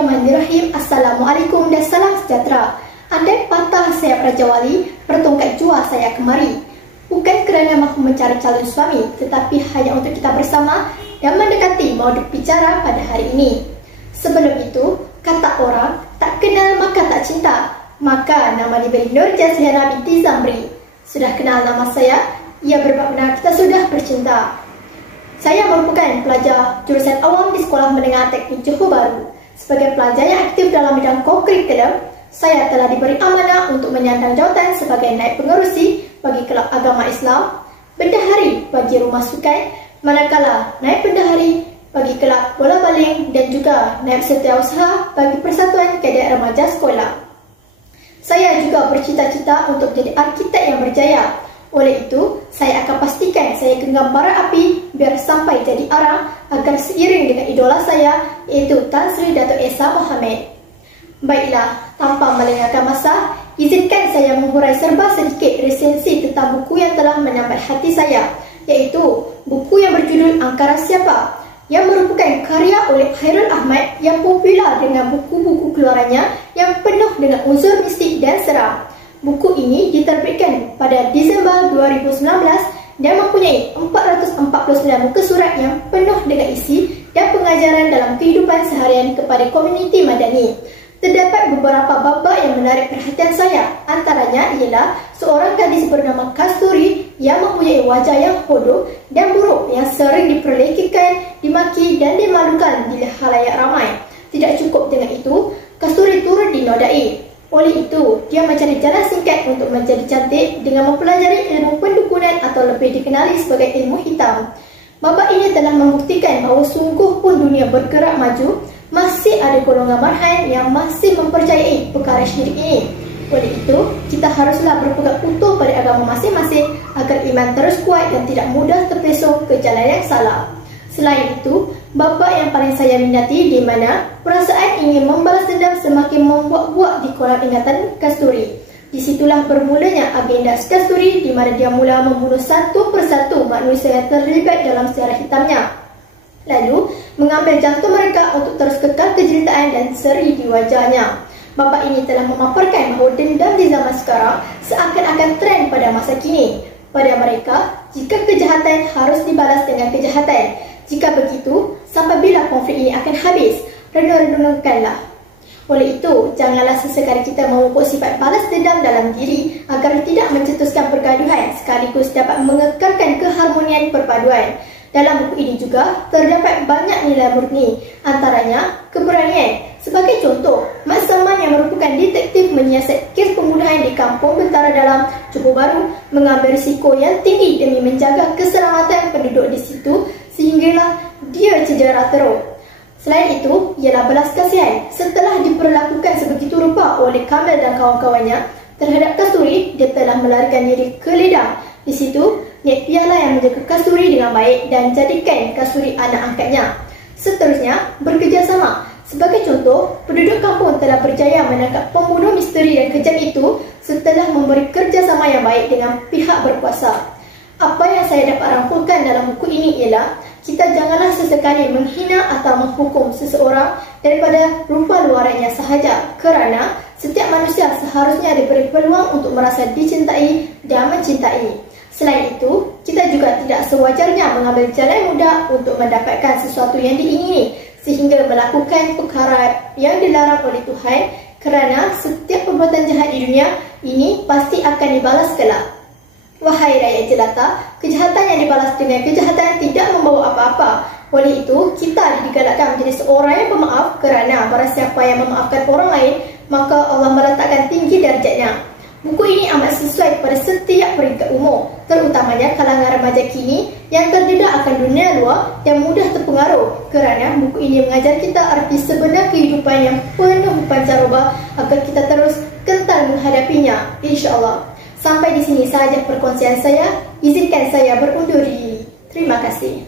Bismillahirrahmanirrahim. Assalamualaikum dan salam sejahtera. Andai patah sayap Raja Wali, bertongkat jua saya kemari. Bukan kerana mahu mencari calon suami, tetapi hanya untuk kita bersama dan mendekati mauduk bicara pada hari ini. Sebelum itu, kata orang, tak kenal maka tak cinta. Maka nama diberi Nur Jazliana binti Zamri. Sudah kenal nama saya, ia bermakna kita sudah bercinta. Saya merupakan pelajar jurusan awam di Sekolah Menengah Teknik Johor Bahru. Sebagai pelajar yang aktif dalam bidang co-curriculum, saya telah diberi amanah untuk menyandang jawatan sebagai naib pengerusi bagi kelab agama Islam, bendahari bagi rumah sukan, manakala naib bendahari bagi kelab bola baling dan juga naib setiausaha bagi Persatuan Kadet Remaja Sekolah. Saya juga bercita-cita untuk jadi arkitek yang berjaya. Oleh itu, saya akan pastikan saya genggam bara api biar sampai jadi arang agar seiring dengan idola saya, iaitu Tan Sri Dato' Esa Mohamad. Baiklah, tanpa melengahkan masa, izinkan saya menghurai serba sedikit resensi tentang buku yang telah menyambat hati saya, iaitu buku yang berjudul Angkara Siapa, yang merupakan karya oleh Khairul Ahmad yang popular dengan buku-buku keluarannya yang penuh dengan unsur mistik dan seram. Buku ini diterbitkan pada Disember 2019 dan mempunyai 449 muka surat yang penuh dengan isi dan pengajaran dalam kehidupan seharian kepada komuniti madani. Terdapat beberapa babak yang menarik perhatian saya. Antaranya ialah seorang gadis bernama Kasturi yang mempunyai wajah yang bodoh dan buruk yang sering diperlekikan, dimaki dan dimalukan di khalayak ramai. Tidak cukup dengan itu, Kasturi turut dinodai. Oleh itu, dia mencari jalan singkat untuk menjadi cantik dengan mempelajari ilmu pendukunan atau lebih dikenali sebagai ilmu hitam. Babak ini telah membuktikan bahawa sungguh pun dunia bergerak maju, masih ada golongan marhaen yang masih mempercayai perkara syirik ini. Oleh itu, kita haruslah berpegang utuh pada agama masing-masing agar iman terus kuat dan tidak mudah terpesong ke jalan yang salah. Selain itu, babak yang paling saya minati di mana perasaan ingin membalas dendam semakin membuak-buak di kolam ingatan Kasturi. Disitulah bermulanya agenda Kasturi di mana dia mula membunuh satu persatu manusia yang terlibat dalam sejarah hitamnya. Lalu, mengambil jantung mereka untuk terus kekal kejeritaan dan seri di wajahnya. Babak ini telah memaparkan bahawa dendam di zaman sekarang seakan-akan tren pada masa kini. Pada mereka, jika kejahatan harus dibalas dengan kejahatan. Jika begitu, sampai bila konflik ini akan habis? Renung-renungkanlah. Oleh itu, janganlah sesekali kita memupuk sifat balas dendam dalam diri agar tidak mencetuskan pergaduhan sekaligus dapat mengekalkan keharmonian perpaduan. Dalam buku ini juga terdapat banyak nilai murni, antaranya keberanian. Sebagai contoh, Mat Saman yang merupakan detektif menyiasat kes pembunuhan di Kampung Bentara Dalam, Johor Bahru mengambil risiko yang tinggi demi menjaga keselamatan penduduk di situ sehinggalah dia cedera teruk. Selain itu, ialah belas kasihan. Setelah diperlakukan sebegitu rupa oleh Kamil dan kawan-kawannya terhadap Kasturi, dia telah melarikan diri ke Ledang. Di situ, Nek Piala yang menjaga Kasturi dengan baik dan jadikan Kasturi anak angkatnya. Seterusnya, bekerjasama. Sebagai contoh, penduduk kampung telah berjaya menangkap pembunuh misteri dan kejam itu setelah memberi kerjasama yang baik dengan pihak berkuasa. Apa yang saya dapat rangkulkan dalam buku ini ialah kita janganlah sesekali menghina atau menghukum seseorang daripada rupa luarannya sahaja, kerana setiap manusia seharusnya diberi peluang untuk merasa dicintai dan mencintai. Selain itu, kita juga tidak sewajarnya mengambil jalan mudah untuk mendapatkan sesuatu yang diingini sehingga melakukan perkara yang dilarang oleh Tuhan, kerana setiap perbuatan jahat di dunia ini pasti akan dibalas kelak. Wahai rakyat jelata, kejahatan yang dibalas dengan kejahatan tidak membawa apa-apa. Oleh itu, kita digalakkan menjadi seorang yang pemaaf, kerana barang siapa yang memaafkan orang lain, maka Allah meletakkan tinggi darjatnya. Buku ini amat sesuai pada setiap peringkat umur, terutamanya kalangan remaja kini yang terdedah akan dunia luar dan mudah terpengaruh, kerana buku ini mengajar kita arti sebenar kehidupan yang penuh pancaroba agar kita terus kental menghadapinya, insya-Allah. Sampai di sini sahaja perkongsian saya. Izinkan saya berundur diri. Terima kasih.